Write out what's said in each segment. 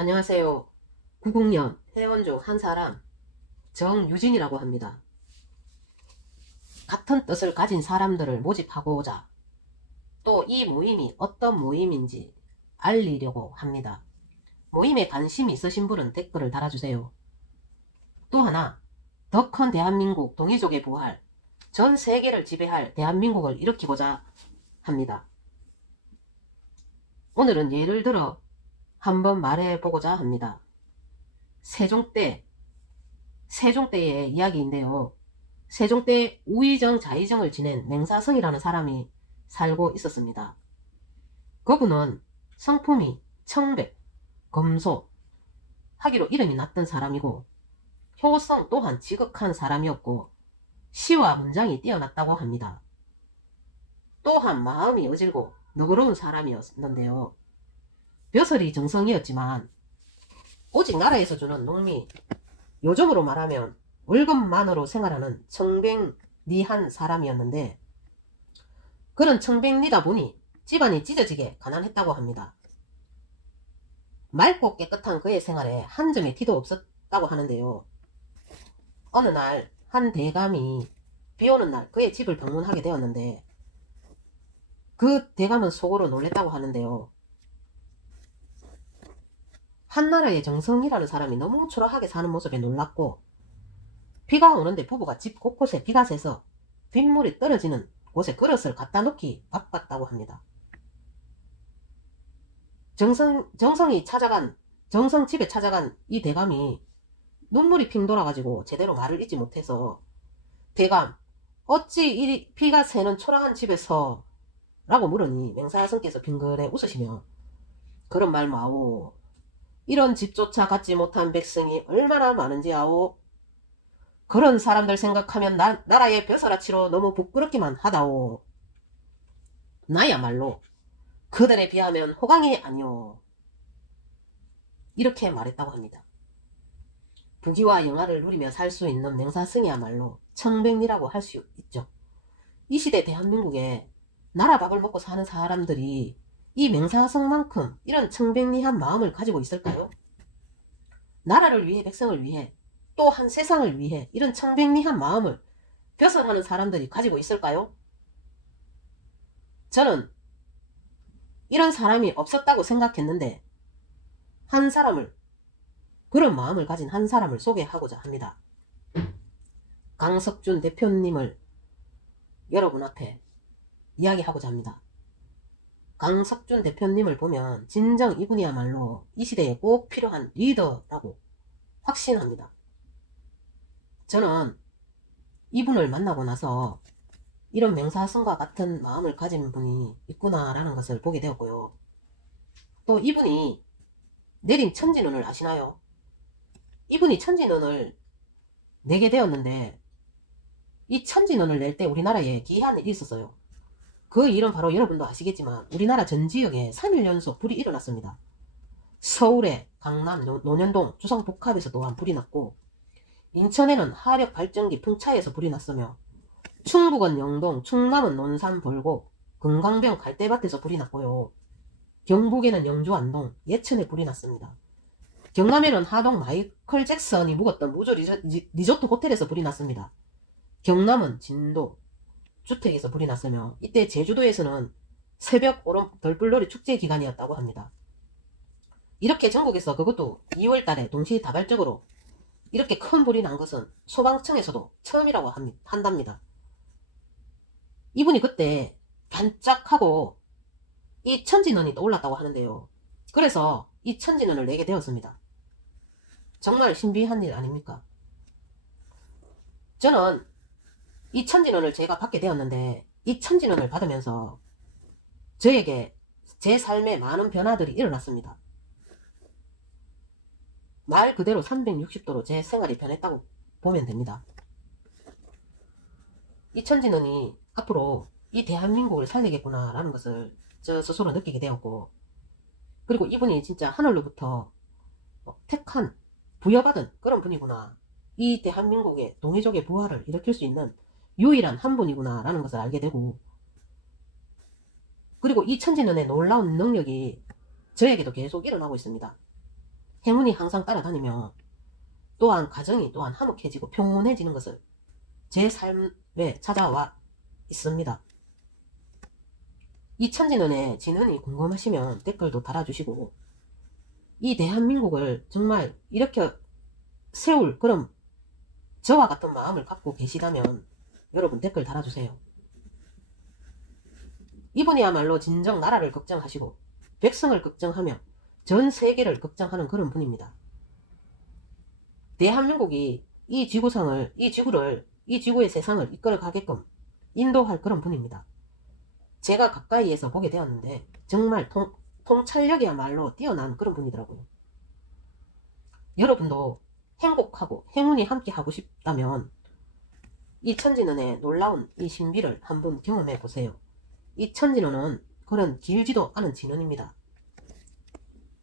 안녕하세요. 90년 회원 중 한 사람 정유진이라고 합니다. 같은 뜻을 가진 사람들을 모집하고자 또 이 모임이 어떤 모임인지 알리려고 합니다. 모임에 관심이 있으신 분은 댓글을 달아주세요. 또 하나, 더 큰 대한민국 동이족의 부활, 전 세계를 지배할 대한민국을 일으키고자 합니다. 오늘은 예를 들어 한번 말해보고자 합니다. 세종때의 이야기인데요. 세종때 우의정 좌의정을 지낸 맹사성이라는 사람이 살고 있었습니다. 그분은 성품이 청백, 검소 하기로 이름이 났던 사람이고 효성 또한 지극한 사람이었고 시와 문장이 뛰어났다고 합니다. 또한 마음이 어질고 너그러운 사람이었는데요. 벼슬이 정성이었지만 오직 나라에서 주는 농미, 요즘으로 말하면 월급만으로 생활하는 청백리한 사람이었는데 그런 청백리다 보니 집안이 찢어지게 가난했다고 합니다. 맑고 깨끗한 그의 생활에 한 점의 티도 없었다고 하는데요. 어느 날 한 대감이 비오는 날 그의 집을 방문하게 되었는데 그 대감은 속으로 놀랬다고 하는데요. 한나라의 정성이라는 사람이 너무 초라하게 사는 모습에 놀랐고 비가 오는데 부부가 집 곳곳에 비가 새서 빗물이 떨어지는 곳에 그릇을 갖다 놓기 바빴다고 합니다. 정성 집에 찾아간 이 대감이 눈물이 핑 돌아가지고 제대로 말을 잇지 못해서 대감, 어찌 이 비가 새는 초라한 집에서 라고 물으니 맹사성께서 빙그레 웃으시며 그런 말 마오. 이런 집조차 갖지 못한 백성이 얼마나 많은지 아오. 그런 사람들 생각하면 나라의 벼슬아치로 너무 부끄럽기만 하다오. 나야말로 그들에 비하면 호강이 아니오. 이렇게 말했다고 합니다. 부귀와 영화를 누리며 살 수 있는 맹사성이야말로 청백리라고 할 수 있죠. 이 시대 대한민국에 나라 밥을 먹고 사는 사람들이 이 맹사성만큼 이런 청백리한 마음을 가지고 있을까요? 나라를 위해 백성을 위해 또 한 세상을 위해 이런 청백리한 마음을 벼슬하는 사람들이 가지고 있을까요? 저는 이런 사람이 없었다고 생각했는데 그런 마음을 가진 한 사람을 소개하고자 합니다. 강석준 대표님을 여러분 앞에 이야기하고자 합니다. 강석준 대표님을 보면 진정 이분이야말로 이 시대에 꼭 필요한 리더라고 확신합니다. 저는 이분을 만나고 나서 이런 맹사성과 같은 마음을 가진 분이 있구나라는 것을 보게 되었고요. 또 이분이 내린 천지눈을 아시나요? 이분이 천지눈을 내게 되었는데 이 천지눈을 낼 때 우리나라에 기이한 일이 있었어요. 그 일은 바로 여러분도 아시겠지만 우리나라 전 지역에 3일 연속 불이 일어났습니다. 서울에 강남 논현동 주상복합에서 또한 불이 났고 인천에는 하력발전기 풍차에서 불이 났으며 충북은 영동, 충남은 논산 벌곡, 금강병 갈대밭에서 불이 났고요. 경북에는 영주 안동, 예천에 불이 났습니다. 경남에는 하동 마이클 잭슨이 묵었던 무조 리조트 호텔에서 불이 났습니다. 경남은 진도 주택에서 불이 났으며 이때 제주도에서는 새벽 오름 덜불놀이 축제 기간이었다고 합니다. 이렇게 전국에서 그것도 2월 달에 동시다발적으로 이렇게 큰 불이 난 것은 소방청에서도 처음이라고 한답니다. 이분이 그때 반짝하고 이 천지눈이 떠올랐다고 하는데요. 그래서 이 천지눈을 내게 되었습니다. 정말 신비한 일 아닙니까? 저는 이 천지눈을 제가 받게 되었는데 이 천지눈을 받으면서 저에게 제 삶에 많은 변화들이 일어났습니다. 말 그대로 360도로 제 생활이 변했다고 보면 됩니다. 이 천지눈이 앞으로 이 대한민국을 살리겠구나 라는 것을 저 스스로 느끼게 되었고 그리고 이분이 진짜 하늘로부터 택한 부여받은 그런 분이구나. 이 대한민국의 동해족의 부활을 일으킬 수 있는 유일한 한 분이구나 라는 것을 알게 되고 그리고 이 천지눈의 놀라운 능력이 저에게도 계속 일어나고 있습니다. 행운이 항상 따라다니며 또한 가정이 또한 화목해지고 평온해지는 것을 제 삶에 찾아와 있습니다. 이 천진원의 진언이 궁금하시면 댓글도 달아주시고, 이 대한민국을 정말 이렇게 세울 그런 저와 같은 마음을 갖고 계시다면 여러분 댓글 달아주세요. 이분이야말로 진정 나라를 걱정하시고 백성을 걱정하며 전 세계를 걱정하는 그런 분입니다. 대한민국이 이 지구상을, 이 지구를, 이 지구의 세상을 이끌어 가게끔 인도할 그런 분입니다. 제가 가까이에서 보게 되었는데 정말 통찰력이야말로 뛰어난 그런 분이더라고요. 여러분도 행복하고 행운이 함께 하고 싶다면 이 천진원의 놀라운 이 신비를 한번 경험해 보세요. 이 천진원은 그런 길지도 않은 진원입니다.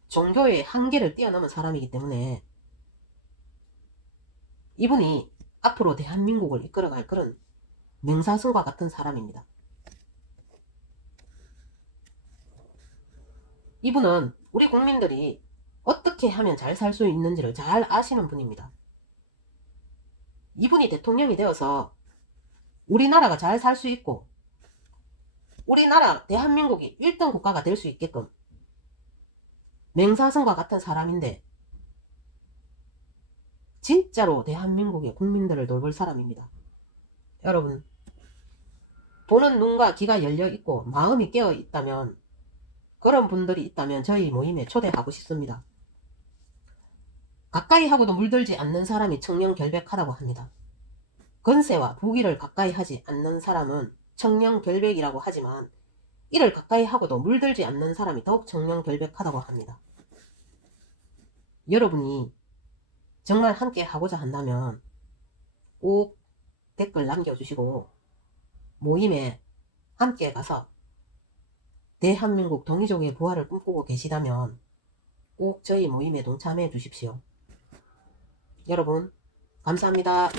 종교의 한계를 뛰어넘은 사람이기 때문에 이분이 앞으로 대한민국을 이끌어갈 그런 명사승과 같은 사람입니다. 이분은 우리 국민들이 어떻게 하면 잘 살 수 있는지를 잘 아시는 분입니다. 이분이 대통령이 되어서 우리나라가 잘 살 수 있고 우리나라 대한민국이 1등 국가가 될 수 있게끔 맹사성과 같은 사람인데 진짜로 대한민국의 국민들을 돌볼 사람입니다. 여러분, 보는 눈과 귀가 열려있고 마음이 깨어있다면, 그런 분들이 있다면 저희 모임에 초대하고 싶습니다. 가까이 하고도 물들지 않는 사람이 청렴결백하다고 합니다. 건세와 부귀를 가까이 하지 않는 사람은 청렴결백이라고 하지만 이를 가까이 하고도 물들지 않는 사람이 더욱 청렴결백하다고 합니다. 여러분이 정말 함께 하고자 한다면 꼭 댓글 남겨주시고 모임에 함께 가서 대한민국 동이족의 부활을 꿈꾸고 계시다면 꼭 저희 모임에 동참해 주십시오. 여러분 감사합니다.